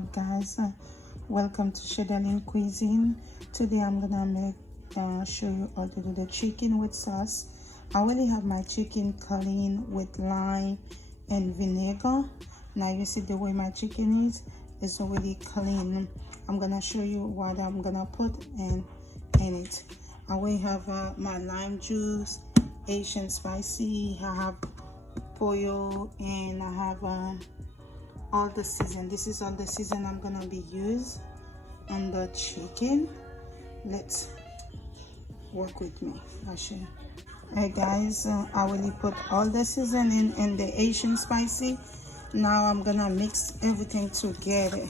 Hello guys, welcome to Chedeline Cuisine. Today I'm gonna show you how to do the chicken with sauce. I already have my chicken clean with lime and vinegar. Now you see the way my chicken is, it's already clean. I'm gonna show you what I'm gonna put in it. I already have my lime juice, Haitian spicy, I have Bouillon, and I have all the season. This is all the season I'm gonna be used on the chicken. Let's work with me. I'll show you. Hey guys, I already put all the season in the Haitian spicy. Now I'm gonna mix everything together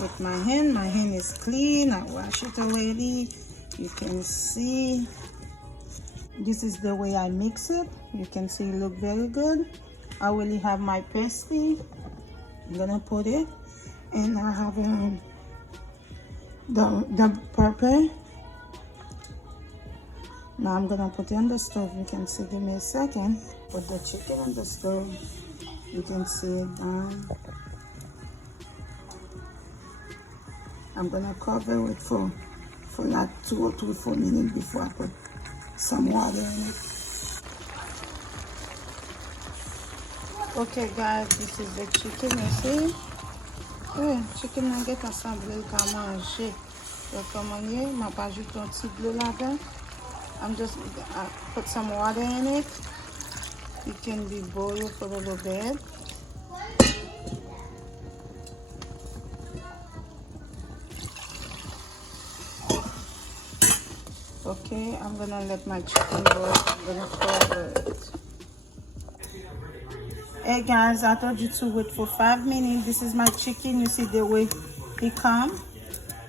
with my hand. My hand is clean, I wash it already. You can see this is the way I mix it. You can see it look very good. I already have my parsley. I'm gonna put it, and I have the pepper. Now I'm gonna put it on the stove. You can see. Give me a second. Put the chicken on the stove. You can see it down. I'm gonna cover it for like 2 or 4 minutes before I put some water in it. Okay guys, this is the chicken, you see? Chicken nugget assemblé qu'à manger. Donc comme on y est, m'a pas ajouté un petit bleu là-dedans. I'm just put some water in it. It can be boiled for a little bit. Okay, I'm gonna let my chicken boil. I'm gonna cover it. Hey guys, I told you to wait for 5 minutes. This is my chicken. You see the way it come.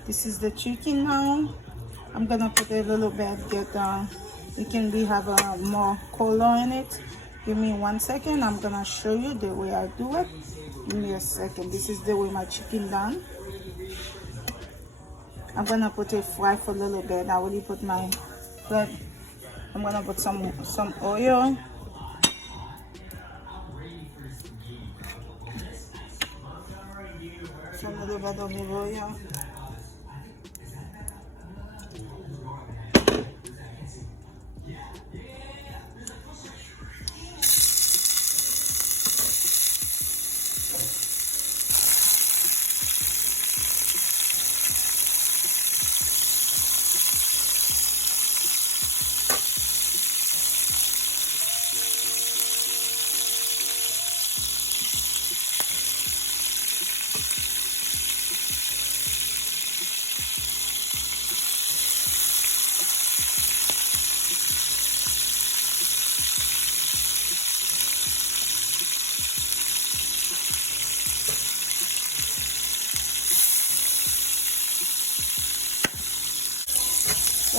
This is the chicken now. I'm gonna put a little bit, it can be have a more color in it. Give me 1 second. I'm gonna show you the way I do it. Give me a second. This is the way my chicken done. I'm gonna put it fry for a little bit. I already put my bread. I'm gonna put some oil. Some little bit of oil.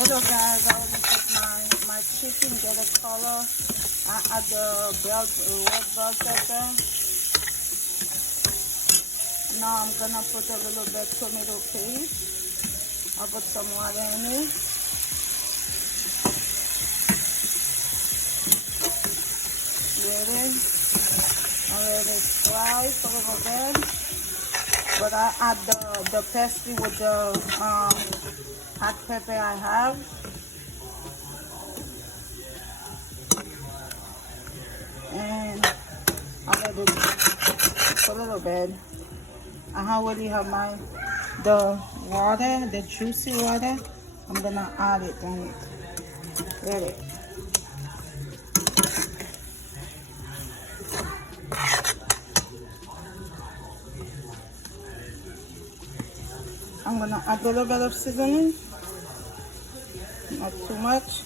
Hello guys, I already put my chicken, get a color. I add the red bell pepper. Now I'm gonna put a little bit tomato paste. I'll put some water in it. Ready? I let it fry for a little bit. But I add the pasty with the hot pepper I have. And I let it for a little bit. I already have the water, the juicy water. I'm gonna add it on it. Ready? I'm gonna add a little bit of seasoning, not too much.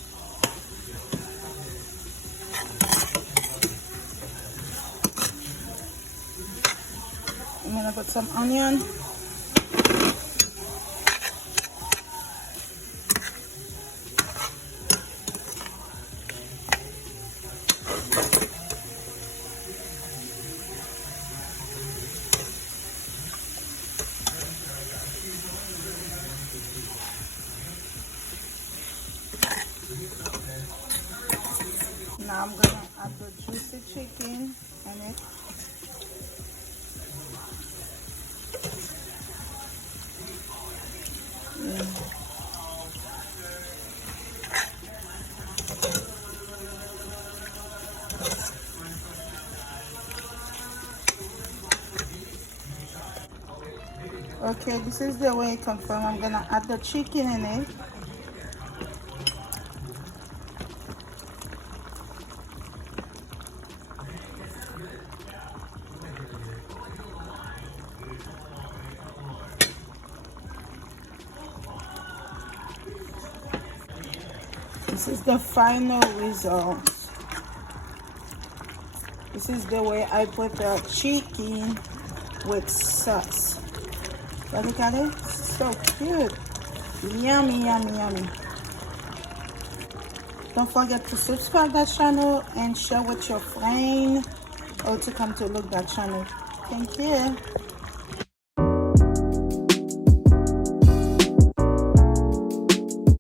I'm gonna put some onion. Now I'm gonna add the juicy chicken in it. Okay, this is the way it comes from. I'm gonna add the chicken in it. This is the final result. This is the way I prepare chicken with sauce. So look at it, so cute. Yummy, yummy, yummy. Don't forget to subscribe that channel and share with your friend or to come to look that channel. Thank you.